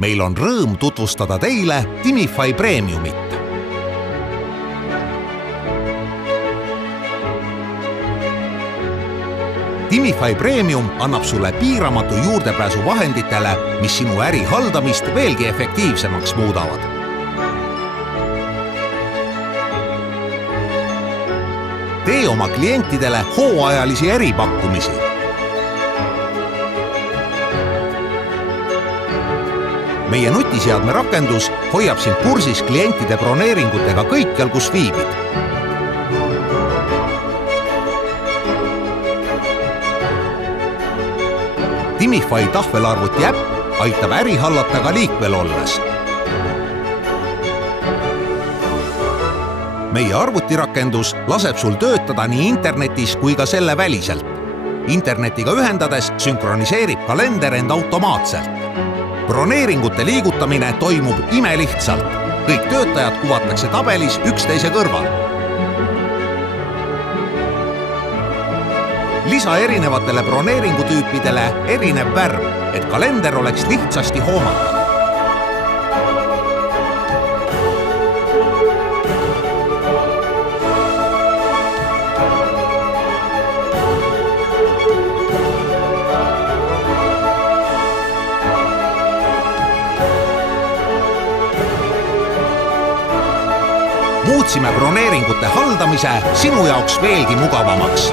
meil on rõõm tutvustada teile Timify Premiumit. Timify Premium annab sulle piiramatu juurdepääsu vahenditele, mis sinu äri haldamist veelgi efektiivsemaks muudavad. Tee oma klientidele hooajalisi eripakkumisi. Meie nutiseadme rakendus hoiab sind kursis klientide broneeringutega kõikjal, kus viibid. Timify tahvelarvuti äpp aitab äri hallata ka liikvel olles. Meie arvutirakendus laseb sul töötada nii internetis kui ka selle väliselt. Internetiga ühendades sünkroniseerib kalender end automaatselt. Broneeringute liigutamine toimub imelihtsalt. Kõik töötajad kuvatakse tabelis üksteise kõrval. Lisa erinevatele broneeringutüüpidele erinev värv, et kalender oleks lihtsasti hoomatav. Muutsime broneeringute haldamise sinu jaoks veelgi mugavamaks.